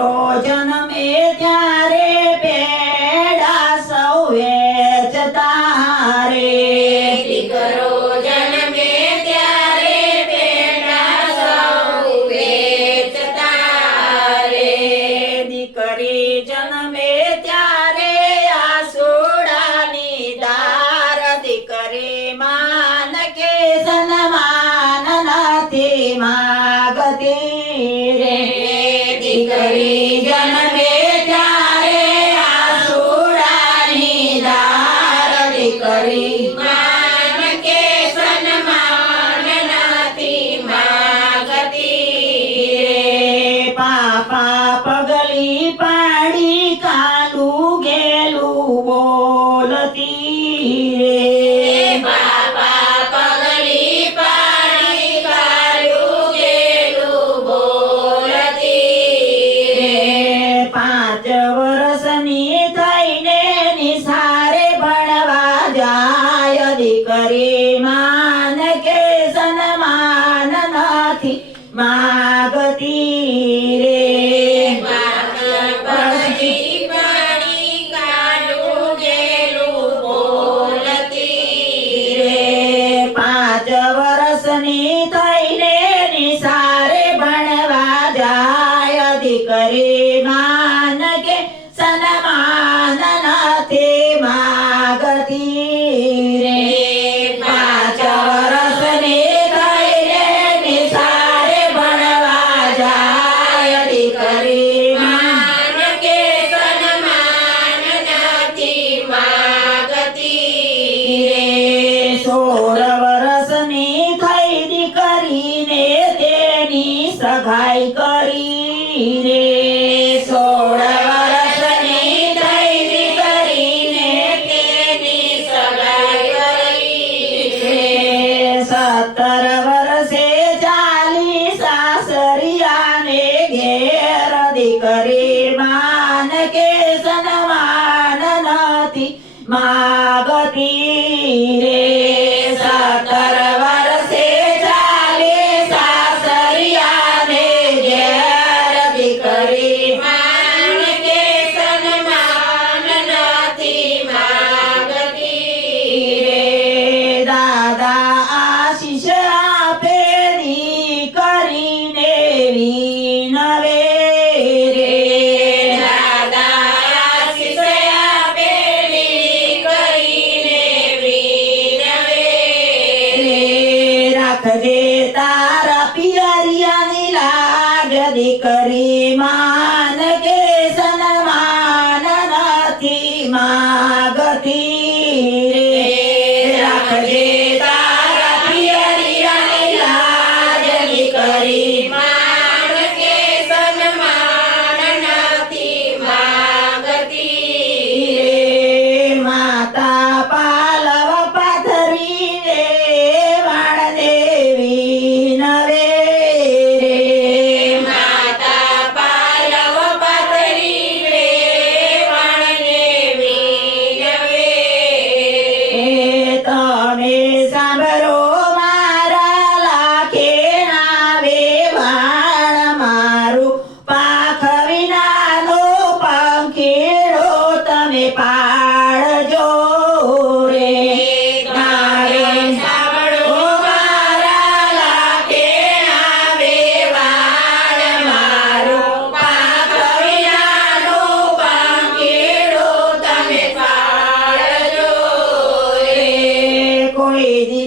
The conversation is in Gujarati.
દીકરો જન્મે ત્યારે પેડા સૌ વેચતા રે દીકરો જન્મે ત્યારે પેડા સૌ વેચતા રે દીકરી જન્મે ત્યારે આસુડાની દાર દીકરી માન કે સન્માન નથી માગતી રે દીકરી જન્મે ત્યારે આસુડાની દાર દીકરી માન કે સન્માન નથી માગતી રે પાપા પગલી પાડી કાલું ગેલું બોલતી રે બાપા પગલી પાડી કાળું ગેલું બોલતી રે 5 વર્ષની થઈને નિસારે ભણવા જાય દીકરી માન કે સન્માન નથી માગતી રે પગલી પાડી કાળું ગેલું બોલતી રે 5 વર્ષની થઈને નિસારે ભણવા જાય દીકરી માન કે સન્માન નથી માગતી રે 5 વર્ષની થઈને નિસારે ભણવા જાય દીકરી માન કે સન્માન નથી માગતી રે 16 વર્ષની થઈ દીકરીને તેની સગાઈ કરી રે 16 વર્ષની થઈ દીકરીને તેની સગાઈ કરી રે 17 વર્ષે ચાલી સાસરિયાને ઘેર દીકરી માન કે સન્માન નથી માગતી રે 17 વર્ષે ચાલી સાસરિયાને ઘેર દીકરી માન કે સન્માન નથી માગતી રે દાદા આશીષ આપે દીકરીને વિનવે રે દાદા આશીષ આપેલી કરીને વિનવે રે રાખજે તારા પિયરિયાની લાગ દીકરી માન કે સન્માન નથી માગતી રે રાખજે તારા પિયરિયાની લાગ દીકરી માન કે સન્માન નથી માગતી રે માતા પાલવ પાથરી રે વાણદેવી નવે રે માતા પાલવ પાથરી રે વાણદેવી નવે તમે સાંભળો મારા લાખેના વેવાણ મારું પાખ વિનાનો પંખીડો તમે પાડજો રે તારે સાંભળો મારા લાખેના વેવાણ મારો પાખ વિનાનો પંખીડો તમે પાડજો રે કોઈ